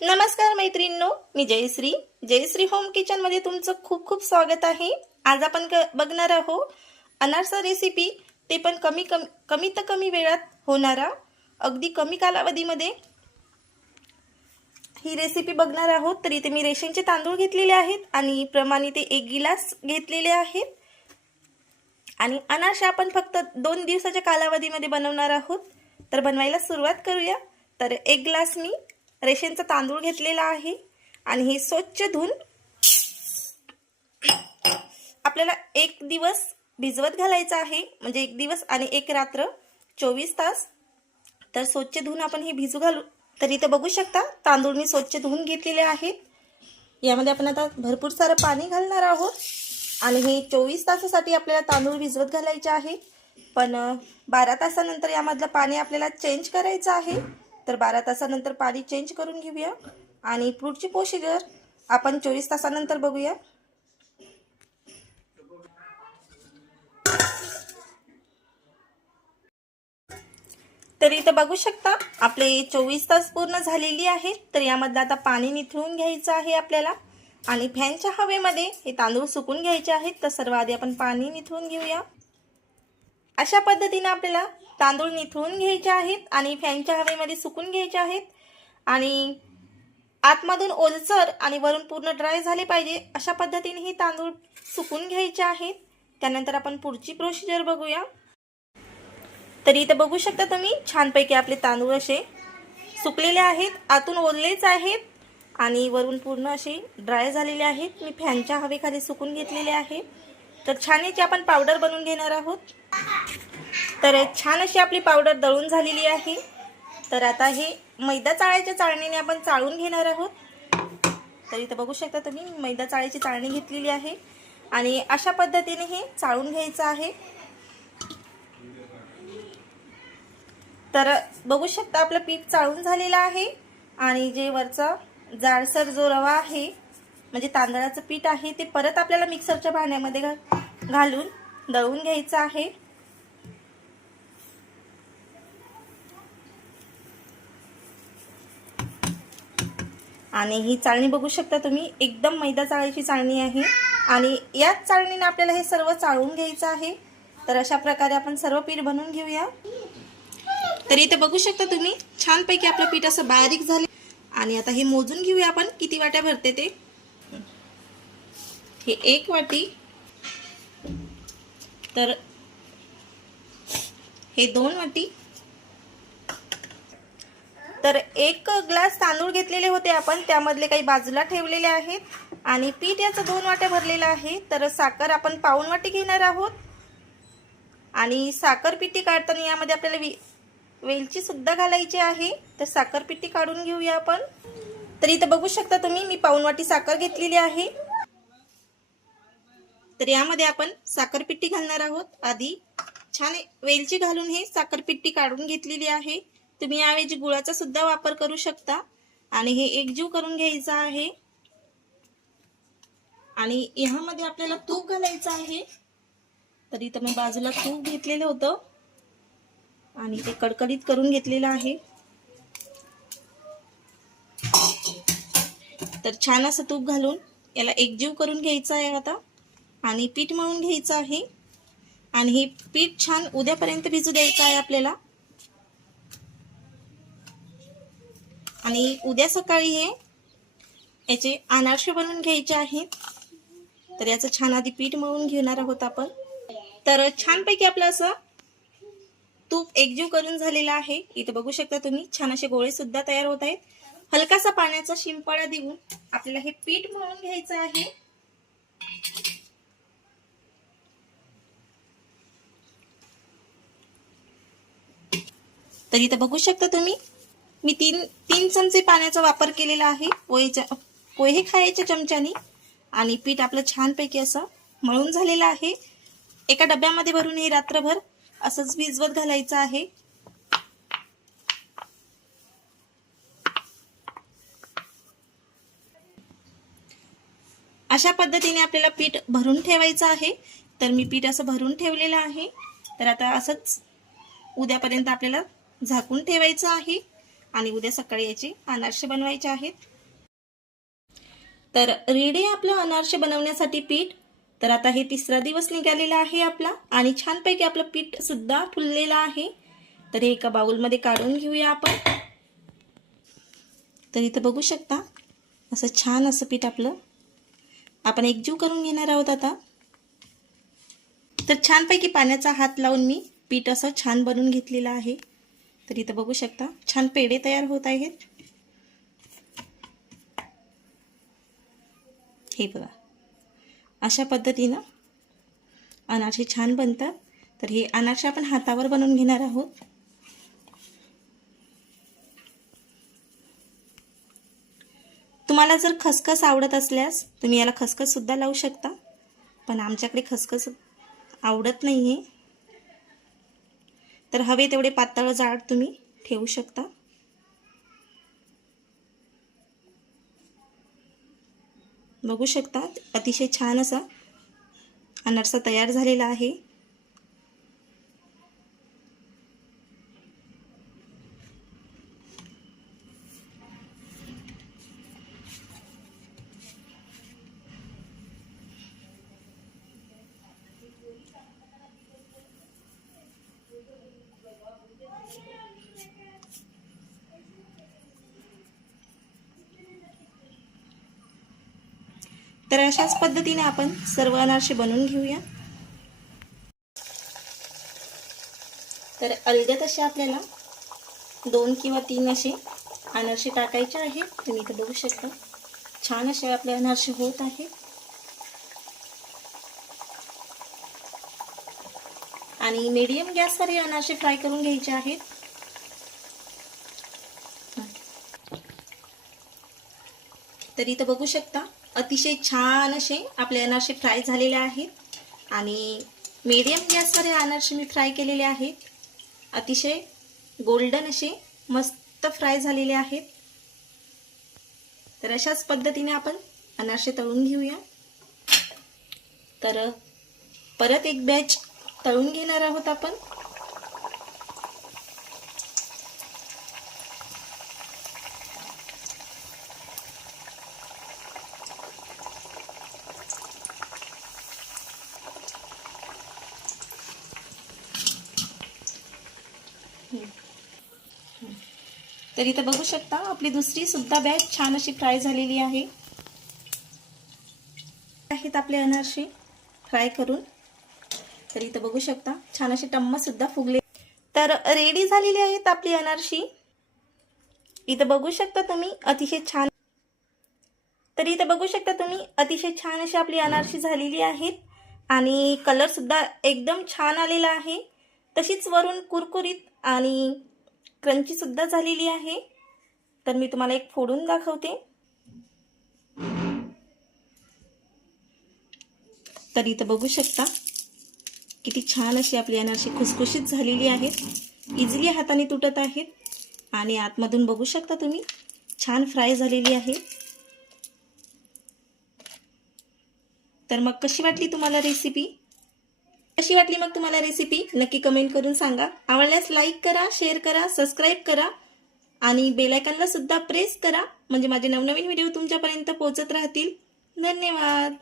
नमस्कार मैत्रिणींनो मी जयश्री. जयश्री होम किचनमध्ये तुमचं खूप खूप स्वागत आहे. आज आपण क बघणार आहोत अनारसा रेसिपी ते पण कमी कमी कमी तर कमी वेळात होणारा अगदी कमी कालावधीमध्ये ही रेसिपी बघणार आहोत. तर इथे मी रेशनचे तांदूळ घेतलेले आहेत आणि प्रमाणे ते एक गिलास घेतलेले आहेत. आणि अनारसे आपण फक्त दोन दिवसाच्या कालावधीमध्ये बनवणार आहोत. तर बनवायला सुरुवात करूया. तर एक ग्लास मी रेशनचा तांदूळ घेतलेला आहे. आणि हे स्वच्छ धुवून आपल्याला एक दिवस भिजवत घालायचं आहे. म्हणजे एक दिवस आणि एक रात्र चोवीस तास. तर स्वच्छ धुवून आपण हे भिजू घालू. तर इथं बघू शकता तांदूळ मी स्वच्छ धुवून घेतलेले आहेत. यामध्ये आपण आता भरपूर सारं पाणी घालणार आहोत. आणि हे चोवीस तासासाठी आपल्याला तांदूळ भिजवत घालायचे आहे. पण बारा तासानंतर यामधलं पाणी आपल्याला चेंज करायचं आहे. तर बारा तासानंतर पाणी चेंज करून घेऊया. आणि पुढची पोशिगर आपण चोवीस तासानंतर बघूया. तर इथं बघू शकता आपले चोवीस तास पूर्ण झालेली आहेत तर यामधलं आता पाणी निथळून घ्यायचं आहे आपल्याला. आणि फॅनच्या हवेमध्ये हे तांदूळ सुकून घ्यायचे आहेत. तर सर्व आधी आपण पाणी निथळून घेऊया. अशा पद्धतीने आपल्याला तांदूळ निथळून घ्यायचे आहेत आणि फॅनच्या हवेमध्ये सुकून घ्यायचे आहेत. आणि आतमधून ओलसर आणि वरून पूर्ण ड्राय झाले पाहिजे. अशा पद्धतीने हे तांदूळ सुकून घ्यायचे आहेत. त्यानंतर आपण पुढची प्रोसिजर बघूया. तर इथं बघू शकता तुम्ही छानपैकी आपले तांदूळ असे सुकलेले आहेत आतून ओललेच आहेत आणि वरून पूर्ण असे ड्राय झालेले आहेत. मी फॅनच्या हवेखाली सुकून घेतलेले आहे. तर छान याची आपण पावडर बनवून घेणार आहोत. तर छान अशी आपली पावडर दळून झालेली आहे. तर आता हे मैदा चाळायच्या चाळणीने आपण चाळून घेणार आहोत. तर इथं बघू शकता तुम्ही मैदा चाळायची चाळणी घेतलेली आहे. आणि अशा पद्धतीने हे चाळून घ्यायचं आहे. तर बघू शकता आपलं पीठ चाळून झालेलं आहे. आणि जे वरचा जाडसर जो रवा आहे म्हणजे तांदळाचं पीठ आहे ते परत आपल्याला मिक्सरच्या भांड्यामध्ये घाल घालून दळून घ्यायचं आहे. आणि ही चाळणी बघू शकता तुम्ही एकदम मैदा चाळायची चाळणी आहे. आणि याच चाळणीने आपल्याला हे सर्व चाळून घ्यायचं आहे. तर अशा प्रकारे आपण सर्व पीठ बनवून घेऊया. तर इथे बघू शकता तुम्ही छानपैकी आपलं पीठ असं बारीक झाले. आणि आता हे मोजून घेऊया आपण किती वाट्या भरते ते. हे एक वाटी तर हे दोन वाटी. तर एक ग्लास तांदूळ घेतलेले होते आपण त्यामधले काही बाजूला ठेवलेले आहेत. आणि पीठ याचं दोन वाट्या भरलेलं आहे. तर साखर आपण पाऊन वाटी घेणार आहोत. आणि साखर पिठी काढताना यामध्ये आपल्याला वे वेलची सुद्धा घालायची आहे. तर साखर पिठी काढून घेऊया आपण. तर इथं बघू शकता तुम्ही मी पाऊन वाटी साखर घेतलेली आहे. तर यामध्ये आपण साखर घालणार आहोत. आधी छान वेलची घालून हे साखर काढून घेतलेली आहे. तुम्ही याऐवजी गुळाचा सुद्धा वापर करू शकता. आणि हे एकजीव करून घ्यायचं आहे. आणि ह्यामध्ये आपल्याला तूप घालायचं आहे. तर इथं मी बाजूला तूप घेतलेलं होतं. आणि ते कडकडीत करून घेतलेलं आहे. तर छान असं तूप घालून याला एकजीव करून घ्यायचं आहे आता. आणि पीठ मळून घ्यायचं आहे. आणि हे पीठ छान उद्यापर्यंत भिजू द्यायचं आहे आपल्याला. आणि उद्या सकाळी हे याचे अनारसे बनवून घ्यायचे आहेत तर याचं छान आधी पीठ मळून घेणार आहोत आपण. तर छानपैकी आपलं असं तूप एकजीव करून झालेलं आहे. इथं बघू शकता तुम्ही छान असे गोळे सुद्धा तयार होत आहेत. हलकासा पाण्याचा शिंपाळा देऊन आपल्याला हे पीठ मळून घ्यायचं आहे. तर इथं बघू शकता तुम्ही. मी तीन तीन चमचे पाण्याचा वापर केलेला आहे. पोहेच्या पोहे खायच्या चमच्यानी. आणि पीठ आपलं छानपैकी असं मळून झालेलं आहे. एका डब्यामध्ये भरून हे रात्रभर असंच भिजवत घालायचं आहे. अशा पद्धतीने आपल्याला पीठ भरून ठेवायचं आहे. तर मी पीठ असं भरून ठेवलेलं आहे. तर आता असंच उद्यापर्यंत आपल्याला झाकून ठेवायचं आहे आणि उद्या सकाळी याचे अनारसे बनवायचे आहेत. तर रेडी आहे आपलं अनारसे बनवण्यासाठी पीठ. तर आता हे तिसरा दिवस निघालेला आहे आपला आणि छानपैकी आपलं पीठ सुद्धा फुललेलं आहे. तर हे एका बाउलमध्ये काढून घेऊया आपण. तर इथं बघू शकता असं छान असं पीठ आपलं. आपण एकजीव करून घेणार आहोत आता. तर छानपैकी पाण्याचा हात लावून मी पीठ असं छान बनवून घेतलेलं आहे. तर इथं बघू शकता. छान पेढे तयार होत आहेत. हे बघा. अशा पद्धतीनं अनारसे छान बनतात. तर हे अनारसे आपण हातावर बनवून घेणार आहोत. तुम्हाला जर खसखस आवडत असल्यास तुम्ही याला खसखस सुद्धा लावू शकता. पण आमच्याकडे खसखस आवडत नाही आहे तर हवे तेवढे पातळ जाड तुम्ही ठेवू शकता. बघू शकता अतिशय छान असा अनारसा तयार झालेला आहे. तर अशाच पद्धतीने आपण सर्व अनारसे बनवून घेऊया. तर अलगद असे आपल्याला दोन किंवा तीन असे अनारसे टाकायचे आहेत. तुम्ही इथं बघू शकता. छान असे आपले अनारसे होत आहेत. आणि मीडियम गॅसवर हे अनारसे फ्राय करून घ्यायचे आहेत. तर इथं बघू शकता. अतिशय छान असे आपले अनारसे फ्राय झालेले आहेत. आणि मीडियम गॅसवर हे अनारसे मी फ्राय केलेले आहेत. अतिशय गोल्डन असे मस्त फ्राय झालेले आहेत. तर अशाच पद्धतीने आपण अनारसे तळून घेऊया. तर परत एक बॅच तळून घेणार आहोत आपण. तर इथं बघू शकता आपली दुसरी सुद्धा बॅच छान अशी फ्राय झालेली आहे. आहेत आपले अनारसे फ्राय करून. तर इथं बघू शकता छान असे टम्म सुद्धा फुगले. तर रेडी झालेली आहेत आपली अनारशी. इथं बघू शकता तुम्ही अतिशय छान. तर इथं बघू शकता तुम्ही अतिशय छान अशी आपली अनारशी झालेली आहेत. आणि कलरसुद्धा एकदम छान आलेला आहे. तशीच वरून कुरकुरीत आणि क्रंची सुद्धा झालेली आहे. तर मी तुम्हाला एक फोडून दाखवते. तर इथं बघू शकता किती छान अशी आपली अनारशी खुसखुशीत झालेली आहेत इझिली हाताने तुटत आहेत. आणि आतमधून बघू शकता तुम्ही छान फ्राय झालेली आहे. तर मग कशी वाटली तुम्हाला रेसिपी कशी वाटली मग तुम्हाला रेसिपी नक्की कमेंट करून सांगा. आवडल्यास लाईक करा शेअर करा सबस्क्राईब करा आणि बेलायकनला सुद्धा प्रेस करा. म्हणजे माझे नवनवीन व्हिडिओ तुमच्यापर्यंत पोहोचत राहतील. धन्यवाद.